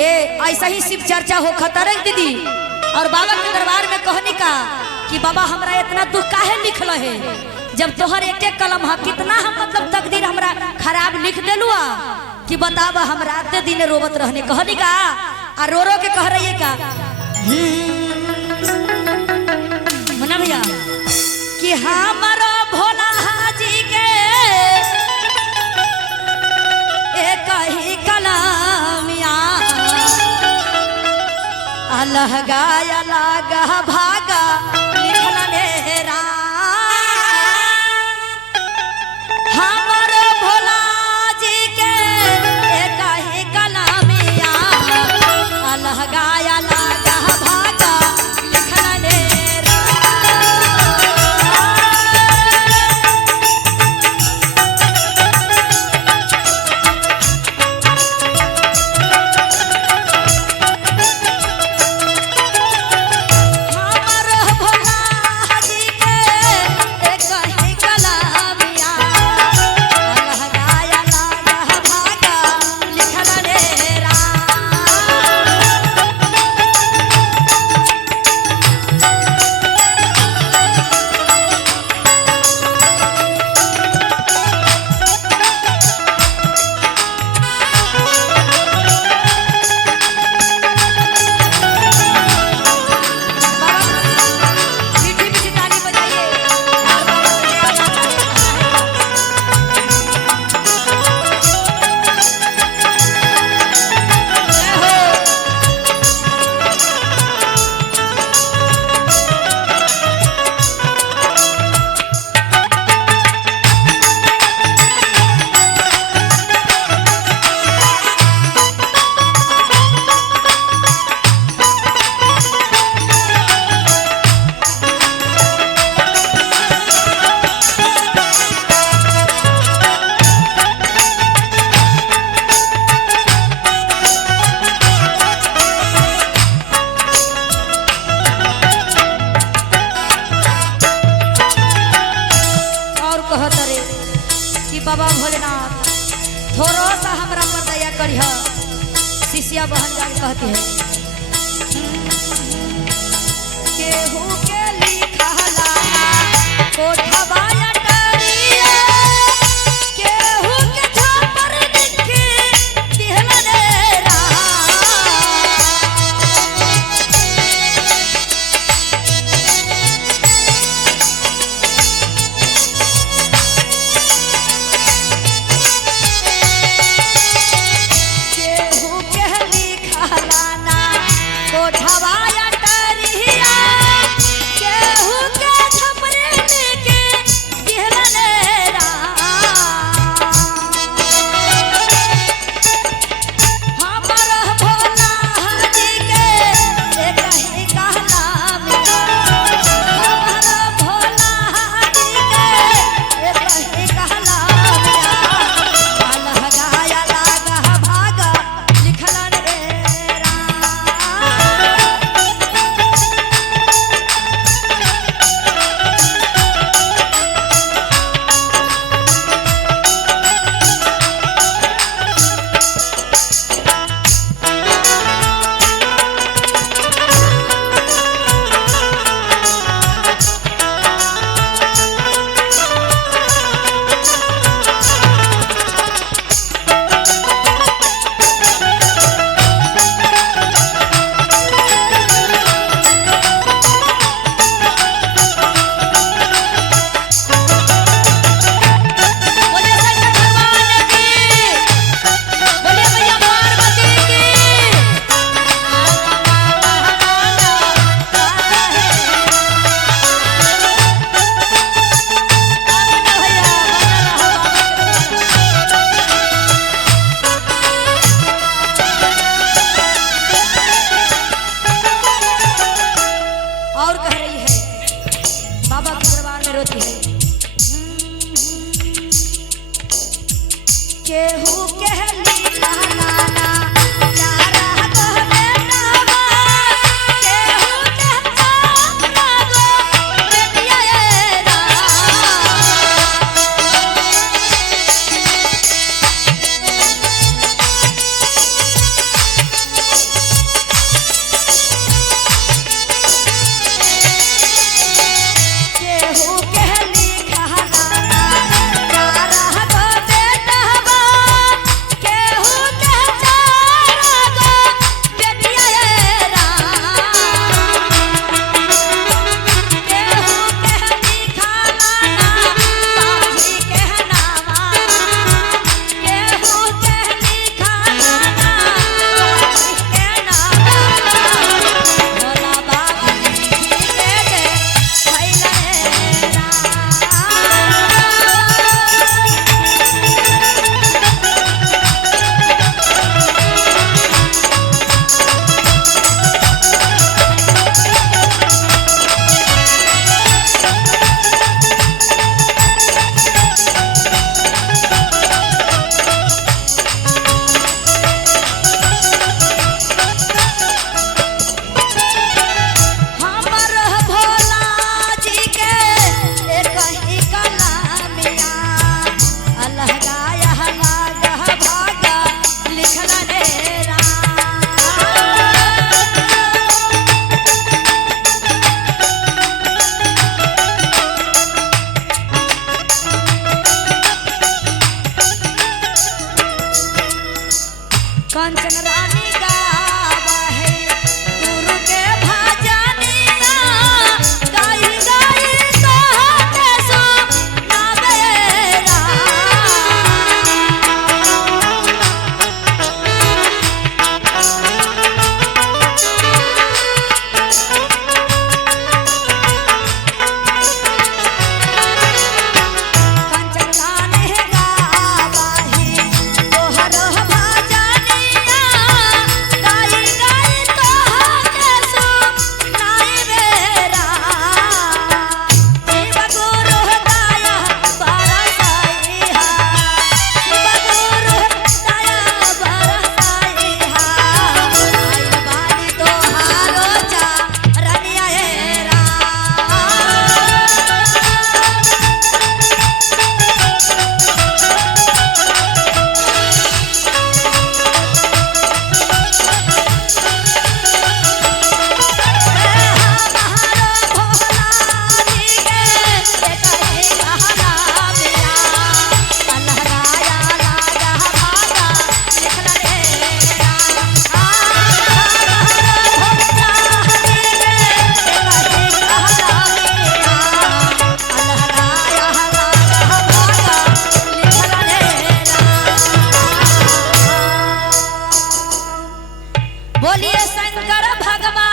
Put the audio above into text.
ए ऐसा ही शिव चर्चा हो खतरक दीदी और बाबा के दरबार में कहनी का कि बाबा हमरा इतना दुख काहे लिखल है जब तोहर एक एक कलम है कितना हम मतलब तकदीर हमरा खराब लिख देलुआ कि बतावा हम रात दिन रोवत रहने कहनी का आ रो रो के कह रही है का मना भैया कि हमारा भोला हाजी के एक ही कलामिया अलगा अलगा भागा लिखल नेरा हमारा भोला जी के एक ही कलामिया अलगा अलगा भागा लिखल नेरा बाबा भोलेनाथ थोड़ा सा हमरा पर दया करिह शिष्या बहन जाके कहती है केहू के लिखला कोठवा अटरिया केहू के छापर लिखे दिहला डेरा केहू के लीला नाना यारा कहबे नावा केहू के पाना गो बेटिया रा कंचन रानी गावा है गुरु के भजनिया गाई गाई तोहके सुनावेरा कंचन रानी गावा है तोहर भजनिया गाई गाई तोहके सुनावेरा शिव गुरु दया बरसाइहा शिव गुरु दया बरसाइहा आइल बानी तोहारो चरनिया हे बोलिए शंकर भगवान